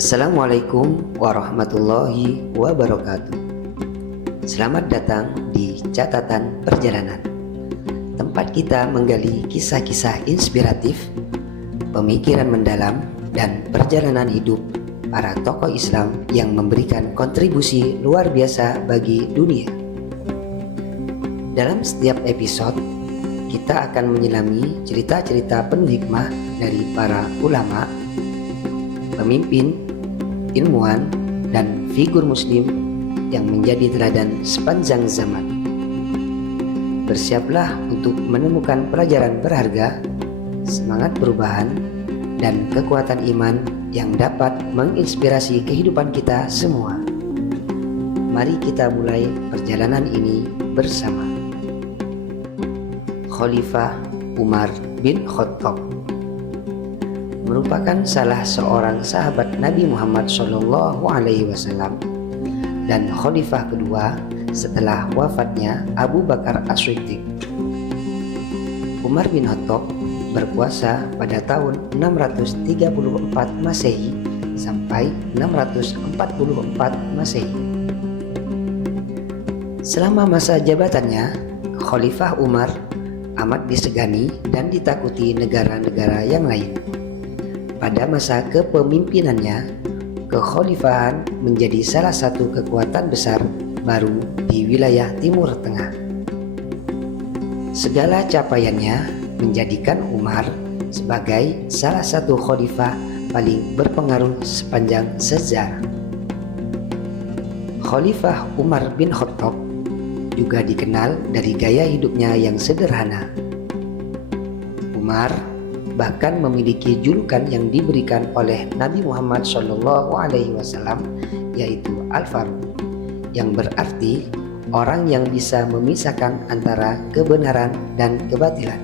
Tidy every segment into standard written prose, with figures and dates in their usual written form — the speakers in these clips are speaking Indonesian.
Assalamualaikum warahmatullahi wabarakatuh. Selamat datang di Catatan Perjalanan, tempat kita menggali kisah-kisah inspiratif, pemikiran mendalam, dan perjalanan hidup para tokoh Islam yang memberikan kontribusi luar biasa bagi dunia. Dalam setiap episode, kita akan menyelami cerita-cerita penuh hikmah dari para ulama, pemimpin, ilmuwan, dan figur muslim yang menjadi teladan sepanjang zaman. Bersiaplah untuk menemukan pelajaran berharga, semangat perubahan, dan kekuatan iman yang dapat menginspirasi kehidupan kita semua. Mari kita mulai perjalanan ini bersama. Khalifah Umar bin Khattab merupakan salah seorang sahabat Nabi Muhammad SAW dan khalifah kedua setelah wafatnya Abu Bakar As-Siddiq. Umar bin Khattab berkuasa pada tahun 634 Masehi sampai 644 Masehi. Selama masa jabatannya, Khalifah Umar amat disegani dan ditakuti negara-negara yang lain. Pada masa kepemimpinannya, kekhalifahan menjadi salah satu kekuatan besar baru di wilayah Timur Tengah. Segala capaiannya menjadikan Umar sebagai salah satu khalifah paling berpengaruh sepanjang sejarah. Khalifah Umar bin Khattab juga dikenal dari gaya hidupnya yang sederhana. Umar bahkan memiliki julukan yang diberikan oleh Nabi Muhammad SAW, yaitu Al-Faruq, yang berarti orang yang bisa memisahkan antara kebenaran dan kebatilan.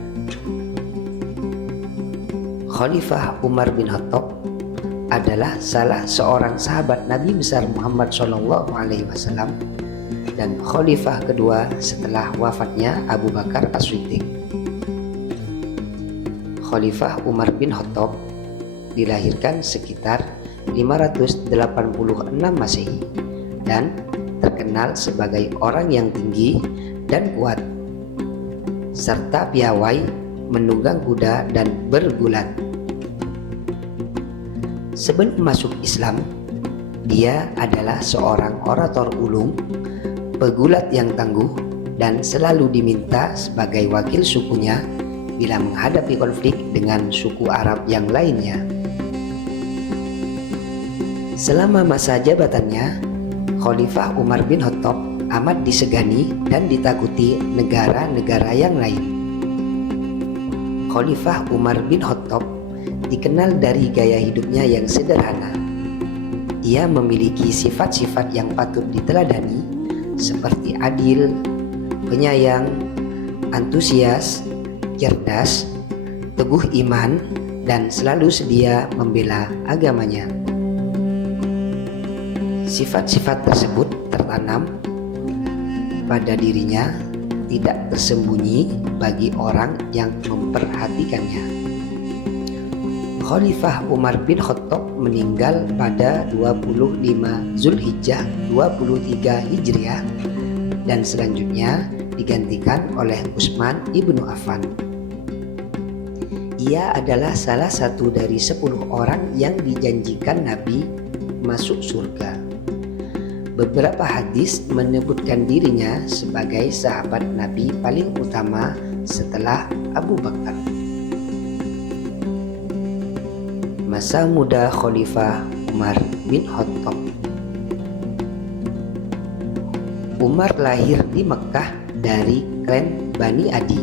Khalifah Umar bin Khattab adalah salah seorang sahabat Nabi besar Muhammad SAW dan khalifah kedua setelah wafatnya Abu Bakar As-Siddiq. Khalifah Umar bin Khattab dilahirkan sekitar 586 Masehi dan terkenal sebagai orang yang tinggi dan kuat, serta piawai, menunggang kuda dan bergulat. Sebelum masuk Islam, dia adalah seorang orator ulung, pegulat yang tangguh, dan selalu diminta sebagai wakil sukunya bila menghadapi konflik dengan suku Arab yang lainnya. Selama masa jabatannya, Khalifah Umar bin Khattab amat disegani dan ditakuti negara-negara yang lain. Khalifah Umar bin Khattab dikenal dari gaya hidupnya yang sederhana. Ia memiliki sifat-sifat yang patut diteladani seperti adil, penyayang, antusias, cerdas, teguh iman, dan selalu sedia membela agamanya. Sifat-sifat tersebut tertanam pada dirinya, tidak tersembunyi bagi orang yang memperhatikannya. Khalifah Umar bin Khattab meninggal pada 25 Zulhijjah 23 Hijriah dan selanjutnya digantikan oleh Utsman ibnu Affan. Ia adalah salah satu dari 10 orang yang dijanjikan Nabi masuk surga. Beberapa hadis menyebutkan dirinya sebagai sahabat Nabi paling utama setelah Abu Bakar. Masa muda Khalifah Umar bin Khattab. Umar lahir di Mekkah dari klan Bani Adi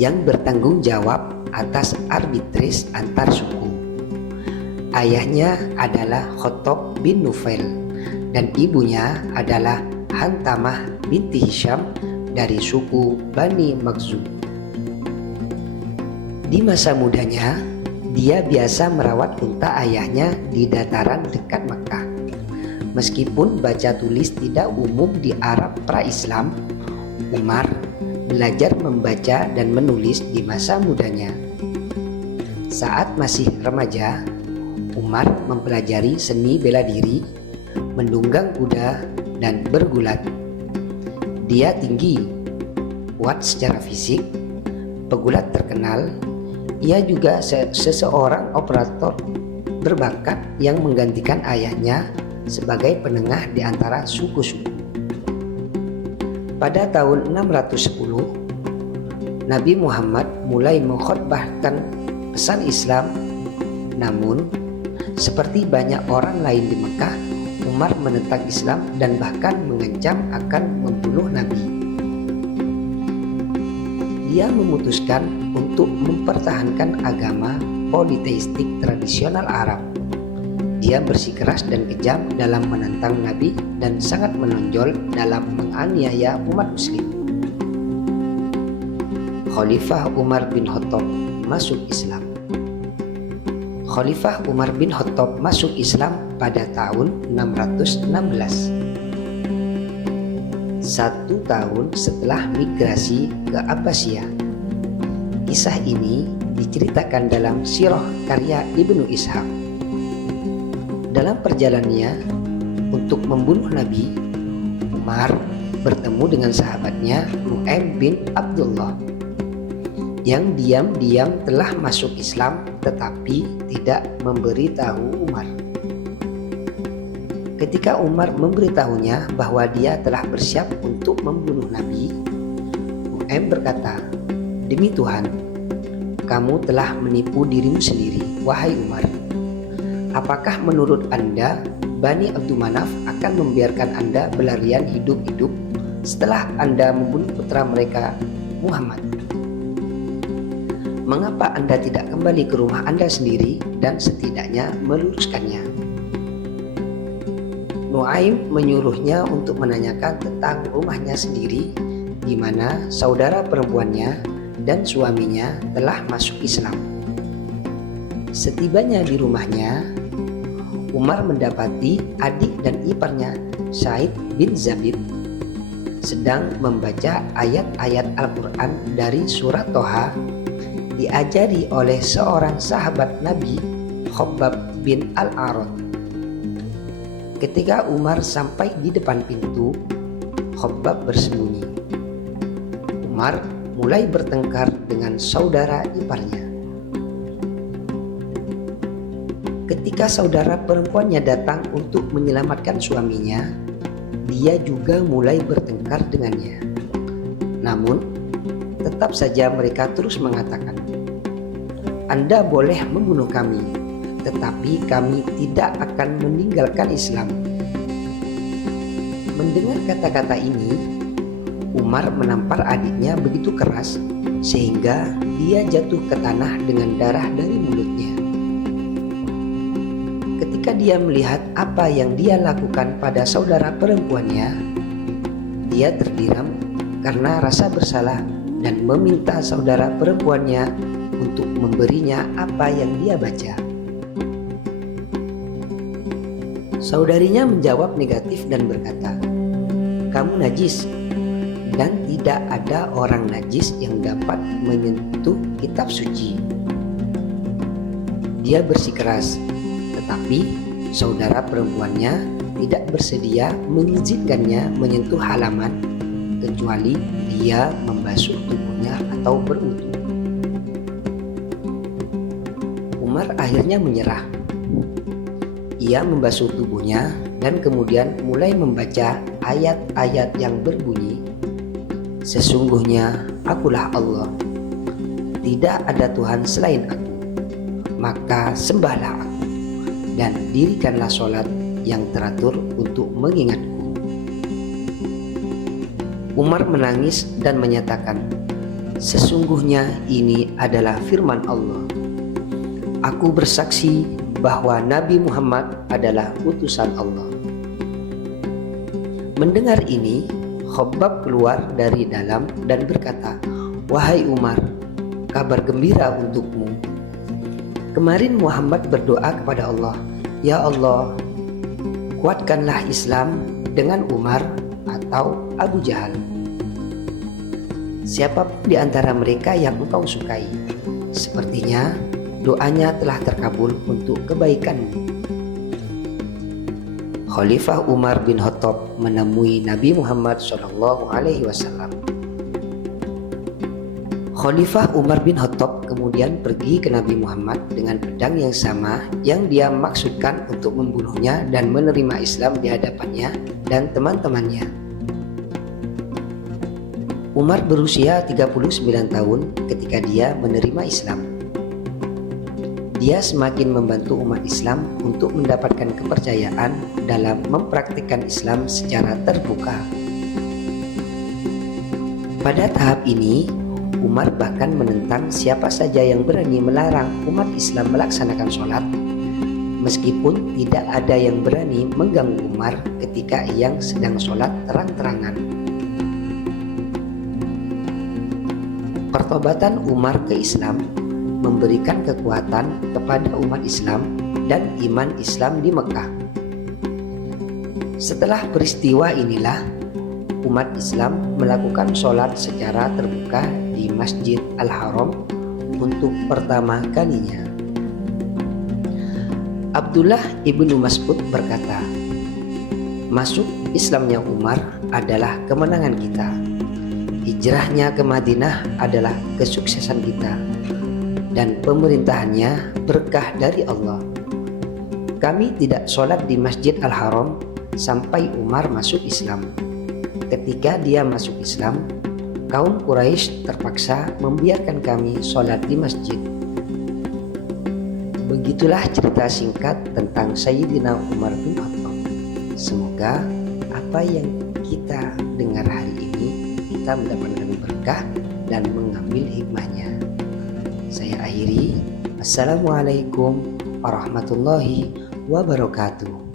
yang bertanggung jawab atas arbitris antar suku. Ayahnya adalah Khattab bin Nufail dan ibunya adalah Hantamah binti Hisham dari suku Bani Makhzum. Di masa mudanya, dia biasa merawat unta ayahnya di dataran dekat Mekkah. Meskipun baca tulis tidak umum di Arab pra-Islam, Umar belajar membaca dan menulis di masa mudanya. Saat masih remaja, Umar mempelajari seni bela diri, menunggang kuda, dan bergulat. Dia tinggi, kuat secara fisik, pegulat terkenal. Ia juga seseorang operator berbakat yang menggantikan ayahnya sebagai penengah di antara suku-suku. Pada tahun 610, Nabi Muhammad mulai mengkhotbahkan pesan Islam. Namun, seperti banyak orang lain di Mekah, Umar menentang Islam dan bahkan mengancam akan membunuh Nabi. Dia memutuskan untuk mempertahankan agama politeistik tradisional Arab. Dia bersikeras dan kejam dalam menentang Nabi dan sangat menonjol dalam menganiaya umat Muslim. Khalifah Umar bin Khattab masuk Islam. Khalifah Umar bin Khattab masuk Islam pada tahun 616. 1 tahun setelah migrasi ke Abbasiyah. Kisah ini diceritakan dalam Sirah karya Ibnu Ishaq. Dalam perjalanannya untuk membunuh Nabi, Umar bertemu dengan sahabatnya Nu'aim bin Abdullah yang diam-diam telah masuk Islam tetapi tidak memberitahu Umar. Ketika Umar memberitahunya bahwa dia telah bersiap untuk membunuh Nabi, Nu'aim berkata, "Demi Tuhan, kamu telah menipu dirimu sendiri, wahai Umar. Apakah menurut Anda Bani Abdul Manaf akan membiarkan Anda berlarian hidup-hidup setelah Anda membunuh putra mereka Muhammad? Mengapa Anda tidak kembali ke rumah Anda sendiri dan setidaknya meluruskannya?" Nu'aim menyuruhnya untuk menanyakan tentang rumahnya sendiri, di mana saudara perempuannya dan suaminya telah masuk Islam. Setibanya di rumahnya, Umar mendapati adik dan iparnya Sa'id bin Zabid sedang membaca ayat-ayat Al-Quran dari surat Toha diajari oleh seorang sahabat Nabi, Khabbab bin Al-Arad. Ketika Umar sampai di depan pintu, Khabbab bersembunyi. Umar mulai bertengkar dengan saudara iparnya. Ketika saudara perempuannya datang untuk menyelamatkan suaminya, dia juga mulai bertengkar dengannya. Namun, tetap saja mereka terus mengatakan, "Anda boleh membunuh kami, tetapi kami tidak akan meninggalkan Islam." Mendengar kata-kata ini, Umar menampar adiknya begitu keras sehingga dia jatuh ke tanah dengan darah dari mulutnya. Ketika dia melihat apa yang dia lakukan pada saudara perempuannya, dia terdiam karena rasa bersalah dan meminta saudara perempuannya untuk memberinya apa yang dia baca. Saudarinya menjawab negatif dan berkata, "Kamu najis, dan tidak ada orang najis yang dapat menyentuh kitab suci." Dia bersikeras, tetapi saudara perempuannya tidak bersedia mengizinkannya menyentuh halaman kecuali dia membasuh tubuhnya atau berwudu. Umar akhirnya menyerah. Ia membasuh tubuhnya dan kemudian mulai membaca ayat-ayat yang berbunyi, "Sesungguhnya akulah Allah, tidak ada Tuhan selain aku, maka sembahlah aku dan dirikanlah sholat yang teratur untuk mengingatku." Umar menangis dan menyatakan, "Sesungguhnya ini adalah firman Allah. Aku bersaksi bahwa Nabi Muhammad adalah utusan Allah." Mendengar ini, Khabbab keluar dari dalam dan berkata, "Wahai Umar, kabar gembira untukmu. Kemarin Muhammad berdoa kepada Allah, 'Ya Allah, kuatkanlah Islam dengan Umar atau Abu Jahal. Siapapun di antara mereka yang engkau sukai, sepertinya doanya telah terkabul untuk kebaikanmu. Khalifah Umar bin Khattab menemui Nabi Muhammad SAW. Khalifah Umar bin Khattab kemudian pergi ke Nabi Muhammad dengan pedang yang sama yang dia maksudkan untuk membunuhnya dan menerima Islam di hadapannya dan teman-temannya. Umar berusia 39 tahun ketika dia menerima Islam. Dia semakin membantu umat Islam untuk mendapatkan kepercayaan dalam mempraktikkan Islam secara terbuka. Pada tahap ini, Umar bahkan menentang siapa saja yang berani melarang umat Islam melaksanakan sholat, meskipun tidak ada yang berani mengganggu Umar ketika ia sedang sholat terang-terangan. Pertobatan Umar ke Islam memberikan kekuatan kepada umat Islam dan iman Islam di Mekah. Setelah peristiwa inilah, umat Islam melakukan sholat secara terbuka di Masjid Al-Haram untuk pertama kalinya. Abdullah ibnu Mas'ud berkata, "Masuk Islamnya Umar adalah kemenangan kita. Hijrahnya ke Madinah adalah kesuksesan kita. Dan pemerintahannya berkah dari Allah. Kami tidak sholat di Masjid Al-Haram sampai Umar masuk Islam. Ketika dia masuk Islam, kaum Quraisy terpaksa membiarkan kami sholat di masjid." Begitulah cerita singkat tentang Sayyidina Umar bin Khattab. Semoga apa yang kita dengar hari ini kita mendapatkan berkah dan mengambil hikmahnya. Saya akhiri. Assalamualaikum warahmatullahi wabarakatuh.